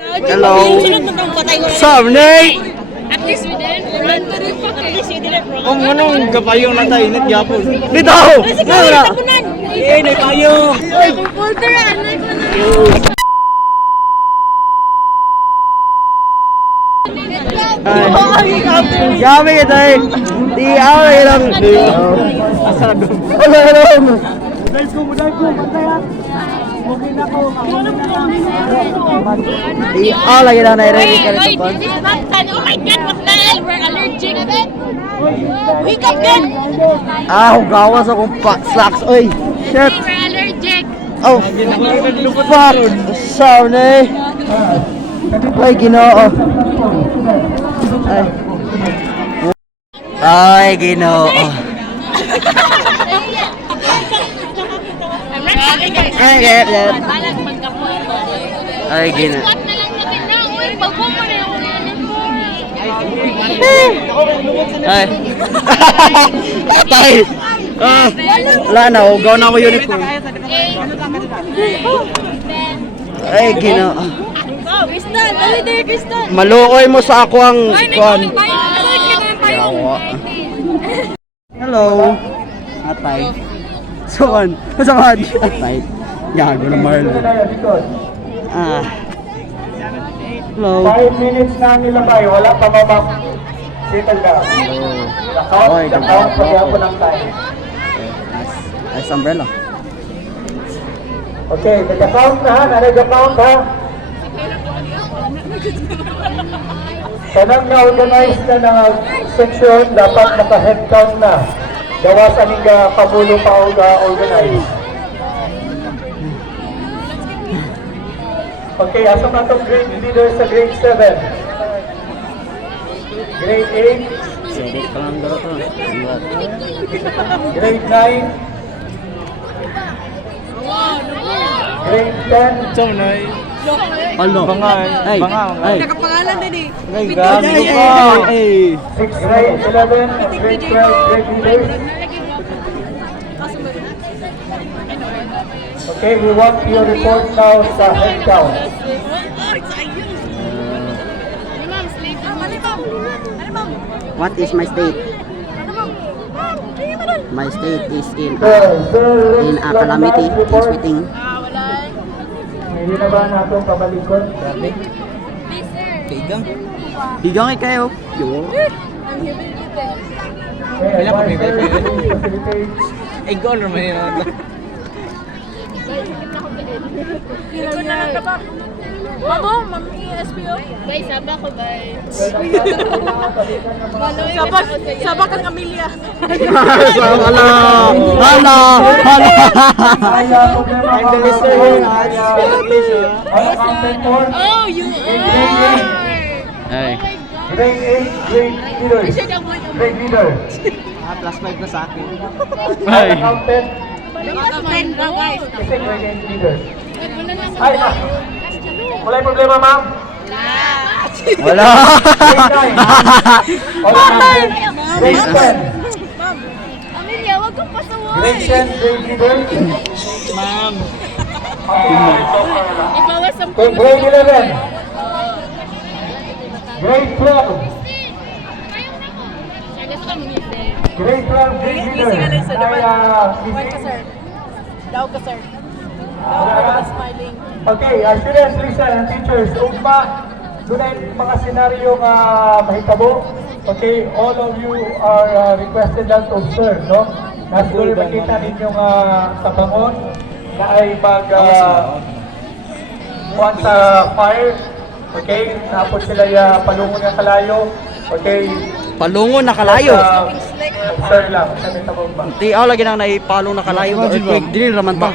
Hello. Samnay. At least we didn't. Kung anong kapayong na tayo, init yapon. Dito! Wala! Eh, may payong! Yami kita eh! Di away lang! Asado! Wala! Dive ko! Pantay ha! Di away kita na i-ready ka rin sa Oh my God, what the hell? We're allergic. Wake up then! Gawas akong slacks! Oy! Shit! We're allergic. Oh! Fuck! Saunay! Ay, Ginoo! Ay, Ginoo! I'm not happy guys. Ay, get that! Balag magkaputo. Ay, Ginoo! Swat na lang kami na. Uy, pagpo mo na yung Ay! Patay! Wala na, ugaw na ako uniform. Ay, Ginoo! Crystal, dali there, Crystal. Maluoy mo sa ako ang kon. Hello. Atay. Saan? Saan? Atay. Gago na Marlon. Hello. 5 minutes na nilabay, wala pa mabak. Settle down. Count pagyapon ng time. Ay, umbrella. Okay, nag-count na ha, nag-count ha. Kanang na-organize na ng section, dapat naka-head count na. Gawasan ng kabulo pa organize. Okay, asa na itong grade leader sa grade 7? Grade 8? Sedit pa lang daro to. Grade 9? Grade 10? Sonay. Ano? Bangay. Ay. Nakapangalan din eh. Ay, gago ka. Ay. 6 grade 11, grade 12, grade leaders. Okay, we want your report now sa head count. What is my state? My state is in a calamity, in sweating. Hindi na ba natin kabalikon? Higang. Higang ay kayo. Yo. Wala pa Ay, goal naman yun. Ikaw na lang ka ba? Mamo, mami SPO. Guys, saba ko guys. Saba kang Amelia. Hala. Oh, you are. Ay. Grade 8, grade leader. Grade leader. Plus 5 na sa akin. Accountant. Friend na guys. Kasi grade 8 leader. Ay, wala yung problema, ma'am? Wala. Grade 10. Amelia, wag kang pasaway. Grade 10, grade leader. Ma'am. Ibawas ang Okay, grade 11. Grade 12. Grade 12, grade leader. Daw ka sir. Smiling. Okay, students, listen, and teachers, ugma, doon ay mga senaryo nga mahitabo. Okay, all of you are requested lang to observe, no? Nasiguro makita ninyong tabangon na ay kuhan sa fire. Okay, tapos sila palungon nga kalayo. Okay. Palungon na kalayo. Observe lang, sa may tabong ba? Di ako lagi nang naipalong na kalayo. Earthquake, dili naman to.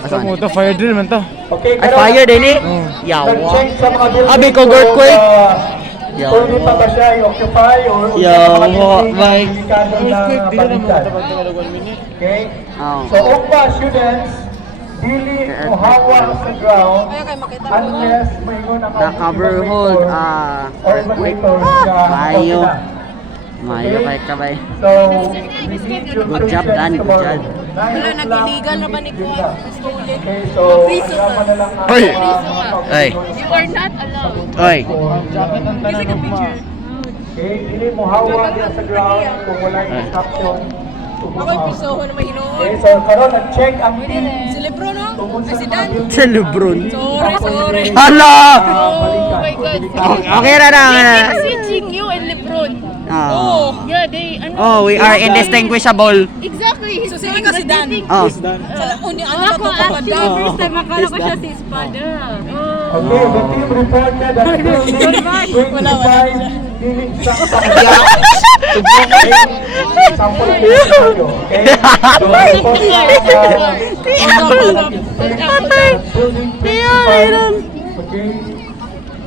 Sa mo to fire drill man to. Okay, Ay, fire din eh. Yawa. nag-change sa mga building. Abi ko earthquake. Yawa. Pwede pa ba siya i-occupy or Yawa, may delikado na Earthquake di na mo balikan? matapag 1 minute. Okay? Oh. So, ugma students, dili muhawa sa ground unless mayroon ang The cover hold or earthquake. evacuators na Bayo. okay na. Mayo kay kabay. So, we need your Good job, patience Dan. Good tomorrow. job. 9 Wala, o'clock, nag-illegal na ba ni meeting Kuya? na. Stolen. Okay, so, Piso kasama ka. na lang ang Oy. mga Oy. You are not allowed. Oy. Jacket ang Kasi tanan ka mo. picture. Okay, hindi mo hawa diyan sa ground kung wala instruction. Ako'y pisoho na may Okay, inoon. so karon nag-check ang team. Si Lebro, no? Tungkol Ay, si Dan. Sa Lebron. Sorry. Hala! Oh my God. Okay na na. They're switching you and Lebron. Oh. Yeah, they, ano? Oh, we are indistinguishable. Exactly. So, sige kasi Dan. Oh. Uni, ano ba ito kapag Dan? First time akala ko siya si Espada. Okay, the team reported that building 25 dealing sa sample tayo. Okay? So, building 25. Okay?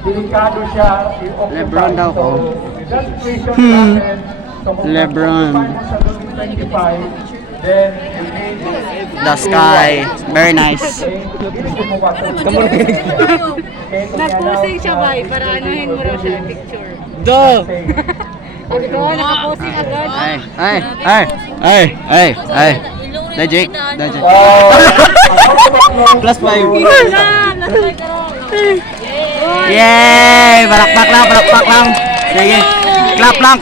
Delikado siya. i-occupy. Lebron daw ko. So, that situation natin. So, kung Lebron. occupy sa building 25, then you need The sky. Very nice. Nag-posing siya ba? Para anuhin mo raw siya picture. Do. Sabi ko, nakaposing agad. Ay. Dajik. Plus 5. Yay! Balakpak lang. Sige. Clap lang.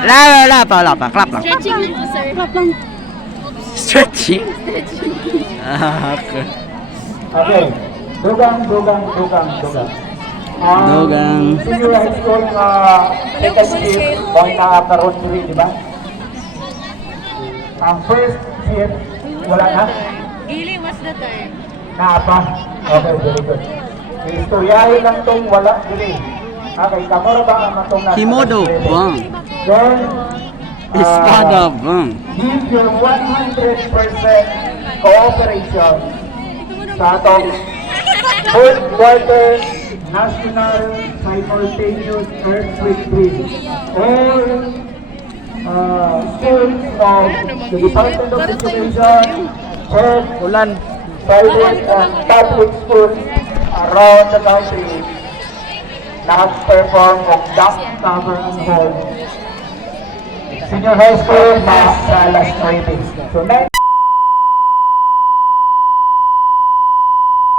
Wala pa. Clap lang. Stretching lang po, sir. Stretching? Okay. Okay. Dugang. Dugang. Senior high school skit, bang nakakaroon rin, di ba? Ang first skit, wala na? Gili, what's the time? Naapa? Okay, very good. Istoryahin lang itong wala dili. Okay, kamura ba ang matong nasa? Himodo. Bang. Then, Espada. Bang. give your 100% cooperation sa atong fourth quarter national simultaneous earthquake drill. All schools of the Department of Education, church, private and public schools around the country nag-perform of duck cover and hold. Senior high school, mas sa last 9 days. So 9